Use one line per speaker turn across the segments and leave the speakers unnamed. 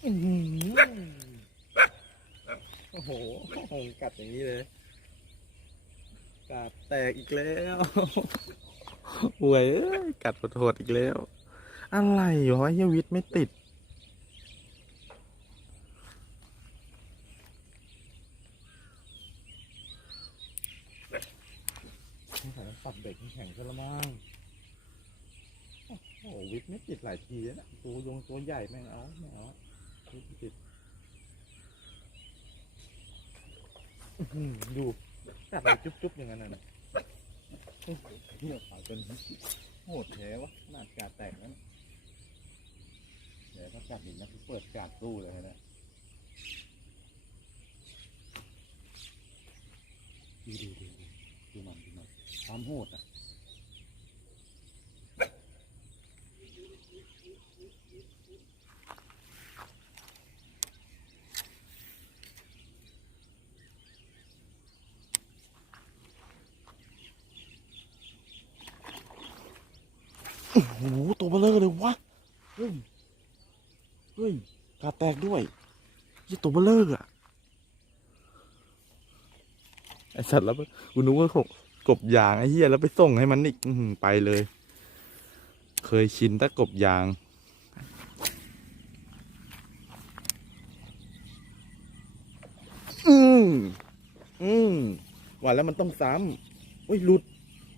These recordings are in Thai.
โอ้โหกัดอย่างนี้เลยกัดแตกอีกแล้วหวยเอ้ยกัดโหดอีกแล้ว อะไรวะเฮียวิทไม่ติดสงสัยมันปักเด็กแข็งซะละมั้งโอ้โหวิทไม่ติดหลายทีแล้วนะตัวยงตัวใหญ่ไม่เอา ไม่เอา ติดอื้อหือดูกัดอะไรจุ๊บๆอย่างนั้นน่ะนะโอ้โหเหี้ยขายเป็นโหดแท้วะขนาดกาดแตกนั้นเดี๋ยวถ้ากัดอีกนะกูเปิดกาดสู้เลยนะดูดูดูดูดูมันดูมันความโหดอะ อ้โหตัวเบลเลอร์เลยวะเฮ้ยเฮ้ยกาแตกด้วยยี่ตัวเบลเลอร์อะไอสัตว์แล้วกูนึกว่าหกกบยางไอ้เหี้ยแล้วไปส่งให้มันอีกไปเลย เคยชินต่กบยางอืมอืมว่าแล้วมันต้องซ้ำอุ้ยหลุด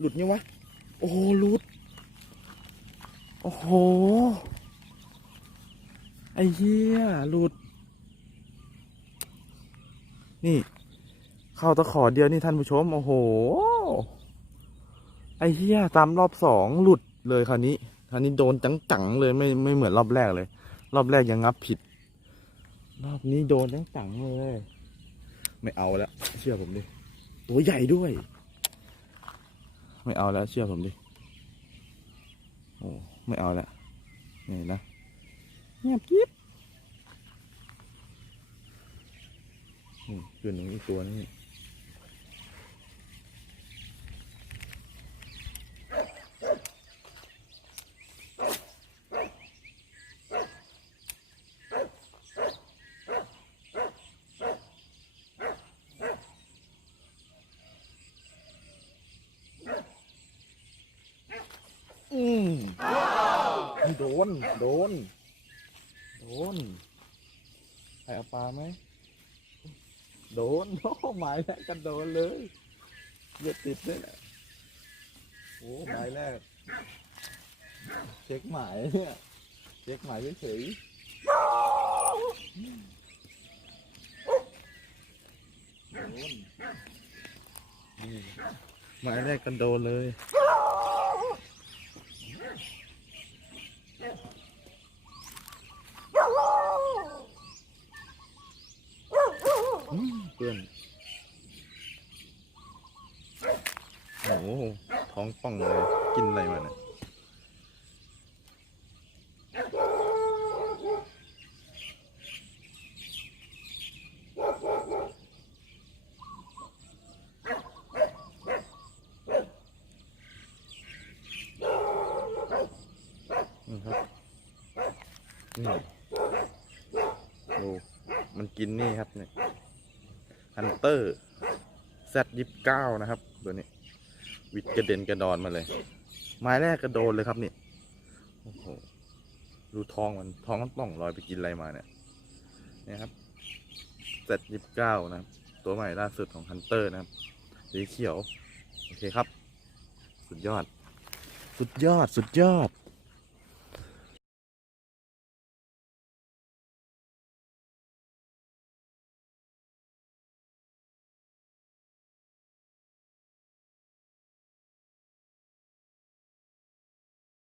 หลุดเนี่ยวะ โอ้หลุด โอ้โห ไอ้เหี้ยหลุด นี่ เข้าตะขอเดียวนี่ท่านผู้ชม โอ้โห ไอ้เหี้ยตามรอบสองหลุดเลยคราวนี้ คราวนี้โดนจังๆเลยไม่ไม่เหมือนรอบแรกเลย รอบแรกยังงับผิด รอบนี้โดนจังๆเลย ไม่เอาแล้ว เชื่อผมดิ ตัวใหญ่ด้วย ไม่เอาแล้ว เชื่อผมดิ โอ้ ไม่เอาแล้วนี่นะเงียบกิ๊บอืมขึ้นตรงนี้ตัวนี้ อืม โดน โดน โดนใครเอาปลาไหม โดนโอ้หมายแรกกันโดนเลยเลือดติดด้วยนะโอ้หมายแรก เช็คหมายเนี่ย เช็คหมายเฉยๆโดนหมายแรกกันโดนเลย เพื่อนโอ้โหท้องป่องเลยกินอะไรมาเนี่ยนี่ครับนี่ดูมันกินนี่ครับเนี่ย ฮันเตอร์แซดยิบเก้านะครับ ตัวนี้ วิดกระเด็นกระดอนมาเลย ไม้แรกกระโดนเลยครับนี่โอ้โหดูท้องมันท้องมันป่องลอยไปกินอะไรมาเนี่ยนี่ยครับแซดยิบเก้านะครับ ตัวใหม่ล่าสุดของฮันเตอร์นะครับสีเขียว โอเคครับ สุดยอด สุดยอดสุดยอด